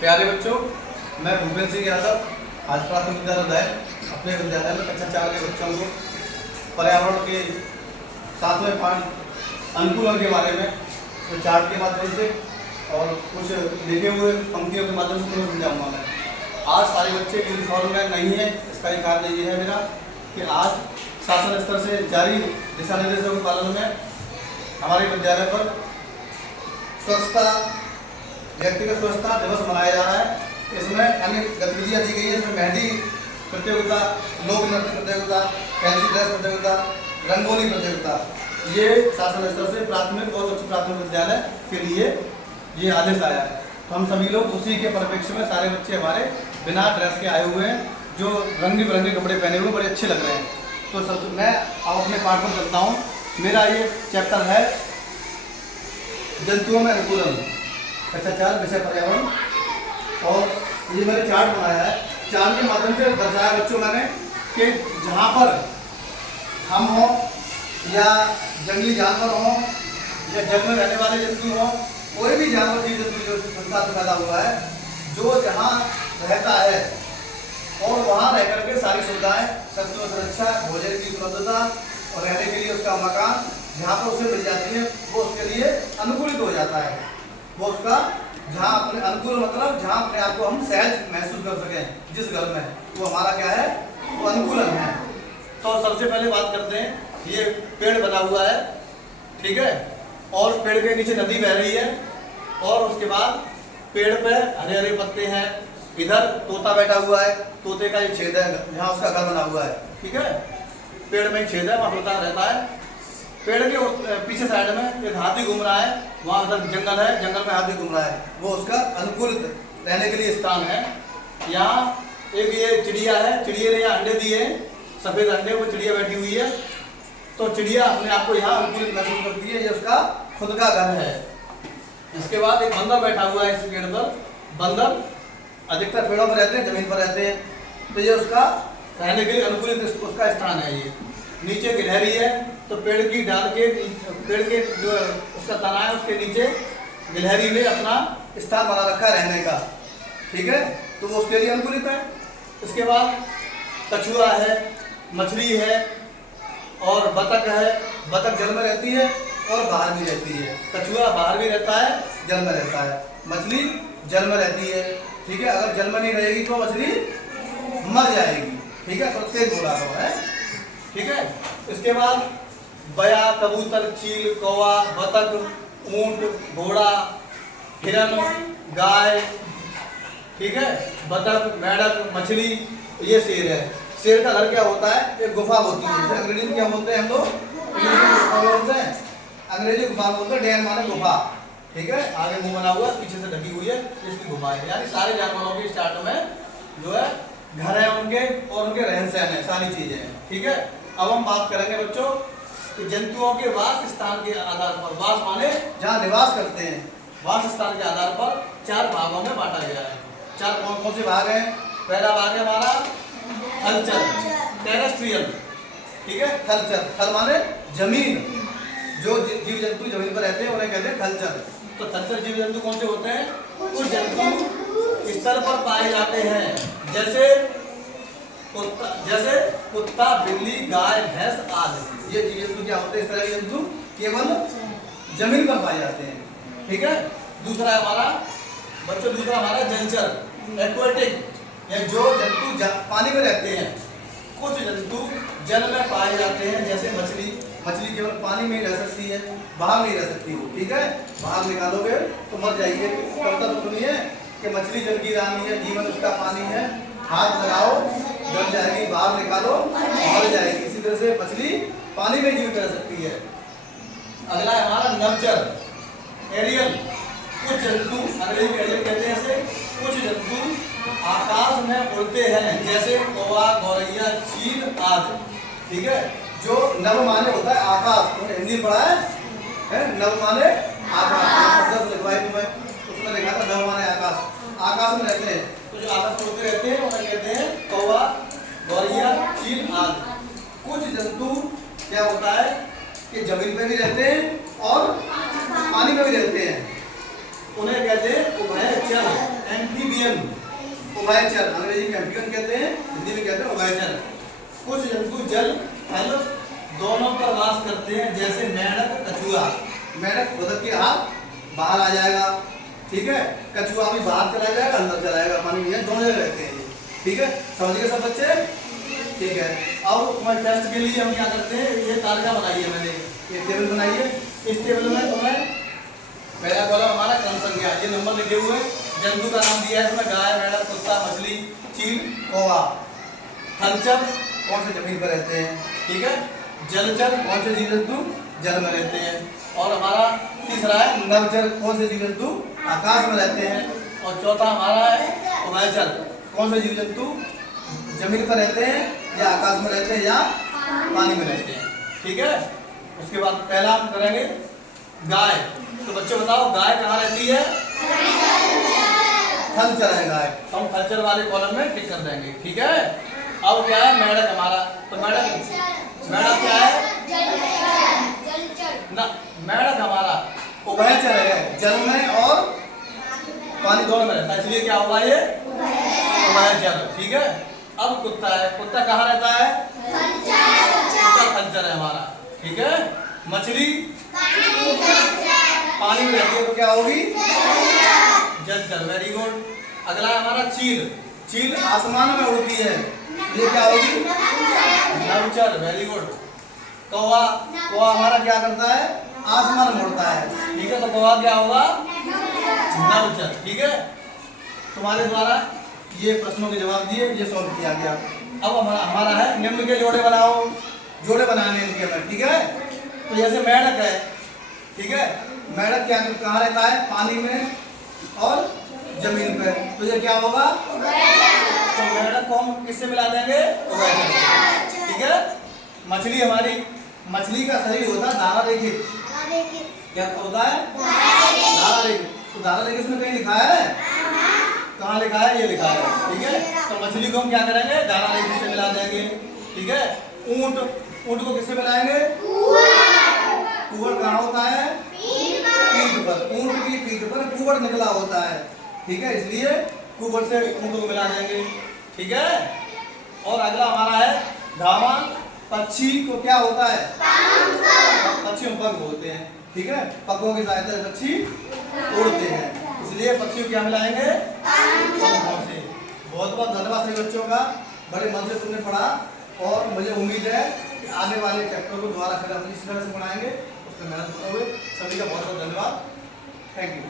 प्यारे बच्चों, मैं भूपेंद्र सिंह यादव आज प्राथमिक विद्यालय अपने विद्यालय में कक्षा 4 के बच्चों को पर्यावरण के 7वें पाठ अनुकूलन के बारे में तो चार्ट के माध्यम से और कुछ लिखे हुए पंक्तियों के माध्यम से तुम्हें समझाऊंगा। मैं आज सारे बच्चे यूनिफॉर्म में नहीं है। इसका एक कारण ये है मेरा कि आज शासन स्तर से जारी दिशा निर्देशों के पालन में हमारे विद्यालय पर स्वच्छता व्यक्तिगत स्वच्छता दिवस मनाया जा रहा है। इसमें अनेक गतिविधियाँ दी गई है। इसमें मेहंदी प्रतियोगिता, लोक नृत्य प्रतियोगिता, फैंसी ड्रेस प्रतियोगिता, रंगोली प्रतियोगिता, ये शासन स्तर से प्राथमिक और उच्च प्राथमिक विद्यालय के लिए ये आदेश आया है। तो हम सभी लोग उसी के परिप्रेक्ष्य में सारे बच्चे हमारे बिना ड्रेस के आए हुए हैं, जो रंग बिरंगे कपड़े पहने हुए बड़े अच्छे लग रहे हैं। तो सब मैं अब अपने पाठ पर चलता हूँ। मेरा ये चैप्टर है जंतुओं में अनुकूलन, कक्षा 4 विषय पर्यावरण। और ये मैंने चार्ट बनाया है। चार्ट के माध्यम से दर्शाया बच्चों मैंने कि जहाँ पर हम हों या जंगली जानवर हों या जंगल में रहने वाले जंतु हों, कोई भी जानवर जीव जंतु जो संसार में पैदा हुआ है, जो जहाँ रहता है और वहाँ रह करके सारी सुविधाएं, शत्रु सुरक्षा, भोजन की उपलब्धता और रहने के लिए उसका मकान जहाँ पर उसे मिल जाती है, वो उसके लिए अनुकूलित हो जाता है। वो उसका जहाँ अपने अनुकूल मतलब जहाँ अपने आप को हम सहज महसूस कर सकें जिस घर में, वो हमारा क्या है, वो अनुकूलन है। तो सबसे पहले बात करते हैं, ये पेड़ बना हुआ है, ठीक है, और पेड़ के नीचे नदी बह रही है और उसके बाद पेड़ पे हरे हरे पत्ते हैं। इधर तोता बैठा हुआ है, तोते का ये छेद है जहाँ उसका घर बना हुआ है, ठीक है, पेड़ में छेद है, वहाँ तोता रहता है। पेड़ के पीछे साइड में एक हाथी घूम रहा है, वहाँ उधर जंगल है, जंगल में हाथी घूम रहा है, वो उसका अनुकूलित रहने के लिए स्थान है। यहाँ एक ये चिड़िया है, चिड़िया ने यहाँ अंडे दिए, सफ़ेद अंडे, वो चिड़िया बैठी हुई है। तो चिड़िया अपने आप को यहाँ अनुकूलित महसूस करती है, ये उसका खुद का घर है। इसके बाद एक बंदर बैठा हुआ है इस पेड़ पर। बंदर अधिकतर पेड़ों पर रहते हैं, जमीन पर रहते हैं, तो ये उसका रहने के लिए अनुकूलित उसका स्थान है। ये नीचे गिलहरी है, तो पेड़ की डाल के, पेड़ के जो उसका तना है उसके नीचे गिलहरी ने अपना स्थान बना रखा है रहने का, ठीक है, तो वो उसके लिए अनुकूलित है। इसके बाद कछुआ है, मछली है और बतख है। बतख जल में रहती है और बाहर भी रहती है। कछुआ बाहर भी रहता है, जल में रहता है। मछली जल में रहती है, ठीक है, अगर जल में नहीं रहेगी तो मछली मर जाएगी, ठीक है, तो तेज बोला है, ठीक है। इसके बाद बया, कबूतर, चील, कौवा, बतख, ऊंट, घोड़ा, हिरन, गाय, ठीक है, बतख, मेंढक, मछली, ये शेर है। शेर का घर क्या होता है, एक गुफा होती है, अंग्रेजी में क्या बोलते हैं हम लोग, बोलते हैं अंग्रेजी गुफा बोलते हैं, डेन माने गुफा, ठीक है, आगे मुंह बना हुआ, पीछे से ढकी हुई है, इसकी गुफा है। यानी सारे जानवरों के स्टार्ट में जो है घर है उनके और उनके रहन सहन है, सारी चीजें हैं, ठीक है। अब हम बात करेंगे बच्चों कि जंतुओं के वास स्थान के आधार पर, वास माने जहाँ निवास करते हैं, वास स्थान के आधार पर 4 भागों में बांटा गया है। 4 कौन कौन से भाग हैं? पहला भाग है हमारा थलचर, टेरेस्ट्रियल, ठीक है, थलचर, थल माने जमीन, जो जीव जंतु जमीन पर रहते हैं उन्हें कहते हैं थलचर। तो थलचर जीव जंतु कौन से होते हैं? कुछ जंतु स्थल पर पाए जाते हैं, जैसे कुत्ता, बिल्ली, गाय, भैंस आदि। ये जीव जंतु क्या होते हैं? इस तरह के जंतु केवल जमीन पर पाए जाते हैं, ठीक है। दूसरा है हमारा बच्चों, दूसरा हमारा जलचर, एक्वेटिक, या जो जंतु पानी में रहते हैं। कुछ जंतु जल में पाए जाते हैं, जैसे मछली। मछली केवल पानी में ही रह सकती है, बाहर नहीं रह सकती वो, ठीक है, बाहर निकालोगे तो मर जाएगी। तब तक सुनिए कि मछली जल की रानी है, जीवन उसका पानी है, हाथ लगाओ जल जाएगी, बाहर निकालो मर जाएगी। इसी तरह से मछली पानी में जीवित रह सकती है। अगला है हमारा नवचर, एरियल। कुछ जंतु, अंग्रेजी में एरियल कहते हैं इसे, कुछ जंतु आकाश में उड़ते हैं, जैसे कौवा, गौरैया, चील आदि, ठीक है। जो नभ माने होता है आकाश, तुमने हिंदी पढ़ा है, नभ माने आकाश, शब्द लिखवाई तुम्हें, उसमें लिखा था नभ माने आकाश, आकाश में रहते हैं। तो जो आकाश में उड़ते रहते हैं उन्हें कहते हैं कौवा, गौरैया, चील आदि। कुछ जंतु क्या होता है कि जमीन पे भी रहते हैं और पानी में भी रहते हैं, उन्हें कहते हैं उभयचर, एम्फीबियन उभयचर, अंग्रेजी में एम्फीबियन कहते हैं, हिंदी में कहते हैं उभयचर। कुछ जंतु जल थल दोनों पर वास करते हैं, जैसे मेंढक कछुआ। मेंढक खुद के हाथ बाहर आ जाएगा, ठीक है, कछुआ भी बाहर चला जाएगा, अंदर चला जाएगा, पानी में दोनों जगह रहते हैं, ठीक है, समझ गए सब बच्चे, ठीक है। अब तुम्हारे टेस्ट के लिए हम क्या करते हैं, ये तालिका बनाई है मैंने, ये टेबल बनाई है, इस टेबल में तुम्हें पहला कॉलम हमारा क्रम संख्या, ये नंबर लिखे हुए, जंतु का नाम दिया है इसमें, गाय, मेंढक, कुत्ता, मछली, चील, कौवा। थलचर कौन से जमीन पर रहते हैं, ठीक है। जलचर कौन से जीव जंतु जल में रहते हैं। और हमारा तीसरा है नभचर, कौन से जीव जंतु आकाश में रहते हैं। और चौथा हमारा है उभयचर, कौन से जीव जंतु जमीन पर रहते हैं या आकाश में रहते हैं या पानी में रहते हैं, ठीक है। उसके बाद पहला हम करेंगे गाय। तो बच्चों बताओ गाय कहाँ रहती है, थलचर है गाय, तो हम थलचर वाले कॉलम में टिक कर देंगे, ठीक है। अब क्या है मेंढक हमारा, तो मेंढक क्या है ना, मेंढक हमारा उभयचर है, जल में और पानी दोनों में रहता है, इसलिए क्या होगा ये उभयचर, ठीक है। अब कुत्ता है, कुत्ता कहाँ रहता है, कुत्ता थलचर है हमारा, ठीक है। मछली पानी में रहती है तो क्या होगी, जलचर, वेरी गुड। अगला है हमारा चील, चील आसमान में उड़ती है, ये क्या होगी, नभचर, वेरी गुड। कौवा, कौवा हमारा क्या करता है, आसमान में उड़ता है, ठीक है, तो कौवा क्या होगा, नभचर, ठीक है। तुम्हारे द्वारा ये प्रश्नों के जवाब दिए, ये सॉल्व किया गया। अब हमारा है निम्न के जोड़े बनाओ, जोड़े बनाने इनके हमें, ठीक है। तो जैसे मेंढक है, ठीक है, मेंढक क्या कहाँ रहता है, पानी में और जमीन पे, तो ये क्या होगा, तो मेंढक को हम किससे मिला देंगे, ठीक है। मछली हमारी, मछली का शरीर होता है धारा रेखित, क्या होता है, धारा रेखित। तो धारा रेखित में कहीं लिखा है, कहाँ लिखा है, ये लिखा है, ठीक है। तो मछली को हम क्या करेंगे, धारा रेखित से मिला देंगे, ठीक है। ऊंट, ऊंट को किससे मिलाएंगे, कुंवर कहाँ होता है, पीठ पर, ऊंट की पीठ पर कुंवर निकला होता है, ठीक है, इसलिए कुंवर से ऊंट को मिला देंगे, ठीक है। और अगला हमारा है धावा, पक्षी को क्या होता है, पक्षियों पंख होते हैं, ठीक है, पंखों की सहायता से पक्षी उड़ते हैं, इसलिए पक्षी को क्या मिलाएंगे, पंखों से। बहुत बहुत धन्यवाद सभी बच्चों का, बड़े मन से तुमने पढ़ा, और मुझे उम्मीद है कि आने वाले चैप्टर को दोबारा फिर हम इस तरह से पढ़ाएंगे, उसमें मेहनत करोगे। सभी का बहुत बहुत धन्यवाद, थैंक यू।